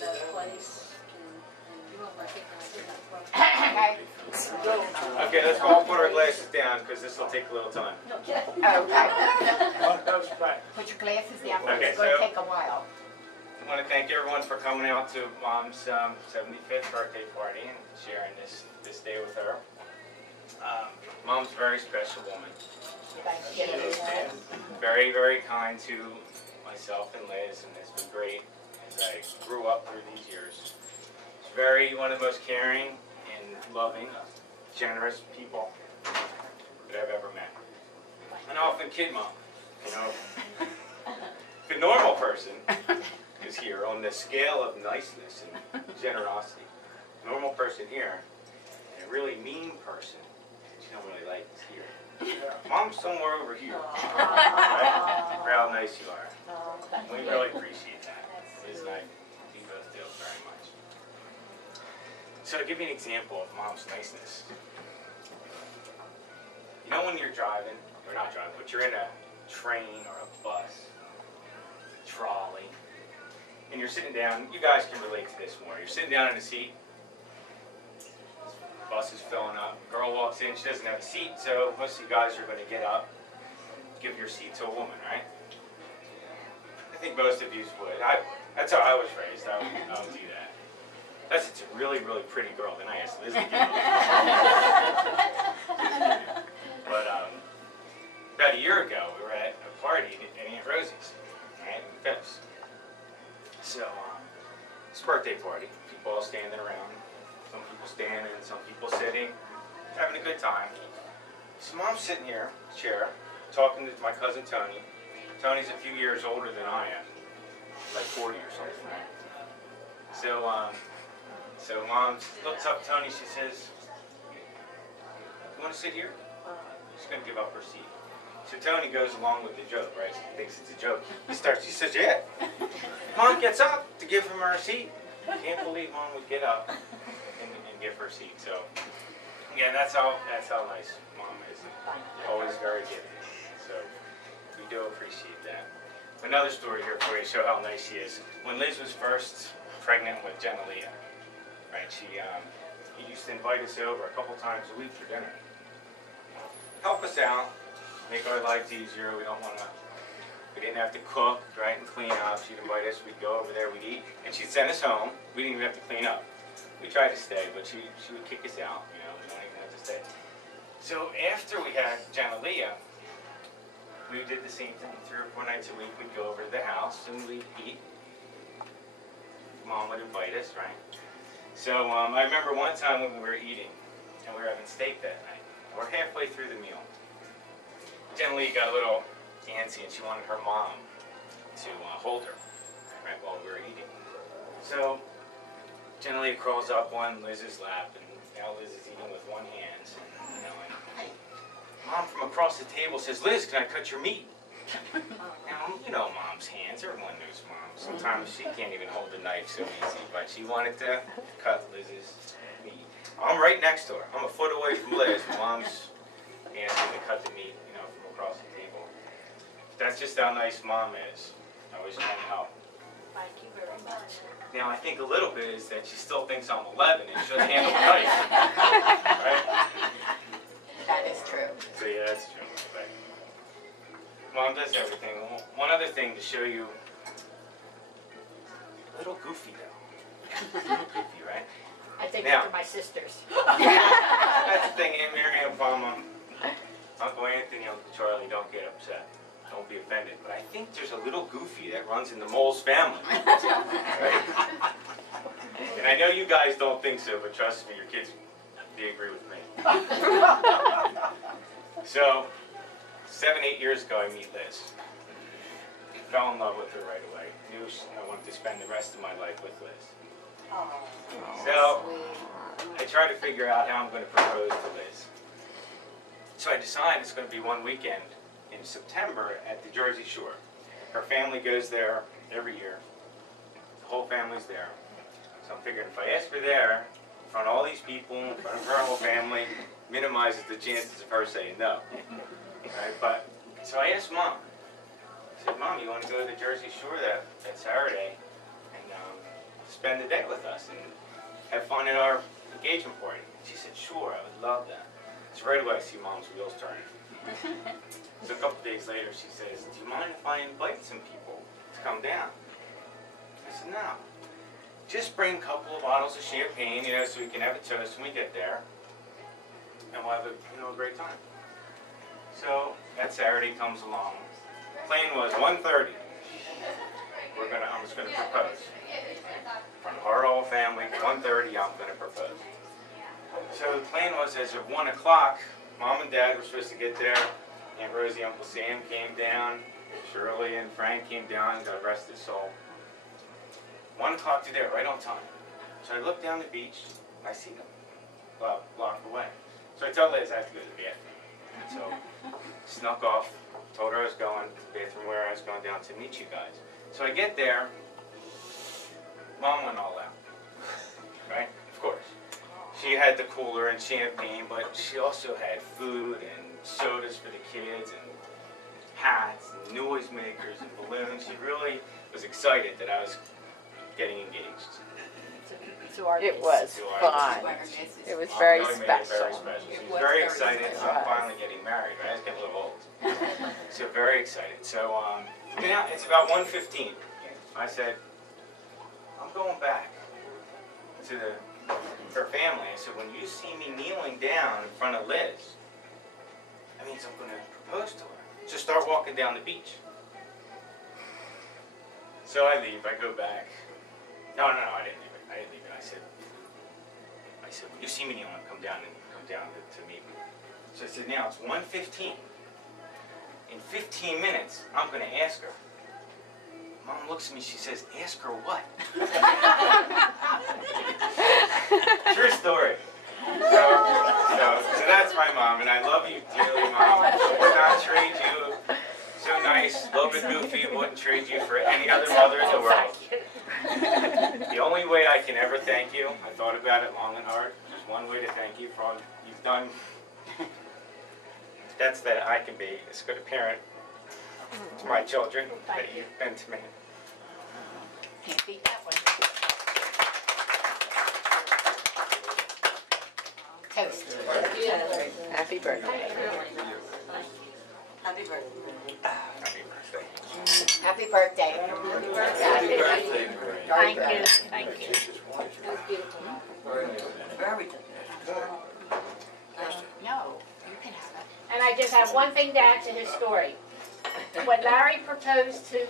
that place. Okay, let's all put our glasses down because this will take a little time. Okay. Put your glasses down. Okay, It's going to so- take a while. I want to thank everyone for coming out to Mom's 75th birthday party and sharing this day with her. Mom's a very special woman. She has been very, very kind to myself and Liz, and it's been great as I grew up through these years. She's one of the most caring and loving, generous people that I've ever met. And I often kid Mom, you know, the normal person is here on the scale of niceness and generosity. Normal person here, and a really mean person that you don't really like is here. Mom's somewhere over here. Right? For how nice you are. We really appreciate that. Liz and I, we both do very much. So to give you an example of Mom's niceness, you know when you're driving, or not driving, but you're in a train or a bus, trolley, and you're sitting down, you guys can relate to this more. You're sitting down in a seat, the bus is filling up, girl walks in, she doesn't have a seat, so most of you guys are going to get up, give your seat to a woman, right? I think most of you would. That's how I was raised. I would do that. Unless it's a really, really pretty girl, then I ask Liz to give me But about a year ago, we were at a party at Aunt Rosie's, right, in Phipps. So, it's a birthday party. People all standing around. Some people standing, some people sitting, having a good time. So Mom's sitting here, chair, talking to my cousin Tony. Tony's a few years older than I am, like 40 or something, right? So Mom looks up at Tony, she says, "You want to sit here?" She's going to give up her seat. So Tony goes along with the joke, right? He thinks it's a joke. He says, "Yeah." Mom gets up to give him her seat. Can't believe Mom would get up and give her seat. So, yeah, that's how nice Mom is. Always very giving. So, we do appreciate that. Another story here for you to show how nice she is. When Liz was first pregnant with Jenna Leah, right, she used to invite us over a couple times a week for dinner. Help us out, make our lives easier. We didn't have to cook, right, and clean up. She'd invite us, we'd go over there, we'd eat, and she'd send us home. We didn't even have to clean up. We tried to stay, but she would kick us out, you know, we don't even have to stay. So after we had Jenna Leah, we did the same thing. 3 or 4 nights a week, we'd go over to the house and we'd eat. Mom would invite us, right? So I remember one time when we were eating, and we were having steak that night. We're halfway through the meal. Jenna Leah got a little antsy, and she wanted her mom to hold her, right, while we were eating. So Jenna Leah crawls up on Liz's lap, and now Liz is eating with one hand, you know, and Mom from across the table says, "Liz, can I cut your meat?" Now, you know Mom's hands, everyone knows Mom. Sometimes she can't even hold a knife so easy, but she wanted to cut Liz's meat. I'm right next to her. I'm a foot away from Liz. Mom's asking to cut the meat, you know, from across the table. That's just how nice Mom is. Always trying to help. Thank you very much. Now, I think a little bit is that she still thinks I'm 11 and she'll handle a knife. Right? That is true. So, yeah, that's true. But Mom does everything. One other thing to show you, a little goofy, though. A little goofy, right? I think Now- those are my sisters. That's the thing, Aunt Mary, Uncle Anthony, Uncle Charlie, don't get upset. Don't be offended. But I think there's a little goofy that runs in the Moles family. Right? And I know you guys don't think so, but trust me, your kids, they agree with me. So, 7, 8 years ago, I meet Liz. Fell in love with her right away. Knew I wanted to spend the rest of my life with Liz. So, I try to figure out how I'm going to propose to Liz. So I decide it's going to be one weekend in September at the Jersey Shore. Her family goes there every year. The whole family's there. So I'm figuring if I ask her there, in front of all these people, in front of her whole family, minimizes the chances of her saying no. Right? So I asked Mom. I said, "Mom, you want to go to the Jersey Shore that Saturday and spend the day with us and have fun at our engagement party? She said, sure, I would love that. So right away I see Mom's wheels turning. So a couple days later she says, do you mind if I invite some people to come down? I said, no. Just bring a couple of bottles of champagne, so we can have a toast when we get there. And we'll have a great time. So that Saturday comes along. Plan was 1:30. I was gonna propose. In front of our whole family, 1:30, I'm gonna propose. So the plan was as of 1 o'clock, Mom and Dad were supposed to get there. Aunt Rosie, Uncle Sam came down. Shirley and Frank came down, God rest his soul. 1 o'clock to there, right on time. So I look down the beach, and I see them, about a block away. So I tell Liz I have to go to the bathroom. And so snuck off, told her I was going to the bathroom where I was going down to meet you guys. So I get there, Mom went all out, right? Of course. She had the cooler and champagne, but she also had food and sodas for the kids and hats and noisemakers and balloons. She really was excited that I was getting engaged. It was To our- fun. It was very Really made it very special. special. She It was was very very excited, so special. I'm finally getting married, right? I was getting a little old. So very excited. So now it's about 1:15. I said, I'm going back to her family. I said, when you see me kneeling down in front of Liz, that means I'm going to propose to her. So start walking down the beach. So I leave. I go back. No, I didn't leave it. I said, when you see me kneeling, come down to meet me. So I said, now it's 1:15. In 15 minutes, I'm going to ask her. Mom looks at me, she says, ask her what? True story. So that's my mom, and I love you dearly, Mom. I would not trade you. So nice, a little bit goofy, wouldn't trade you for any other mother in the world. The only way I can ever thank you, I thought about it long and hard, there's one way to thank you for all you've done. That's that I can be as good a parent to my children that you've been to me. Can't beat that one. Toast. Happy birthday. Happy birthday. Happy birthday. Happy birthday. Thank you, thank you. Very No, you can have it. And I just have one thing to add to his story. When Larry proposed to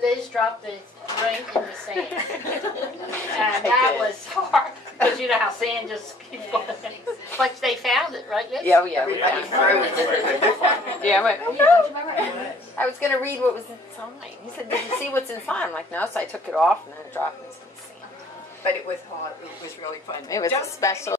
Liz dropped the ring in the sand. And that was hard, because you know how sand just keeps going. But they found it, right, Liz? Yeah, yeah, we Everybody found threw it. it. Yeah, but I was going to read what was inside. He said, did you see what's inside? I'm like, no, so I took it off and then I dropped it into the sand. But it was hard. It was really fun. It was a Don't- special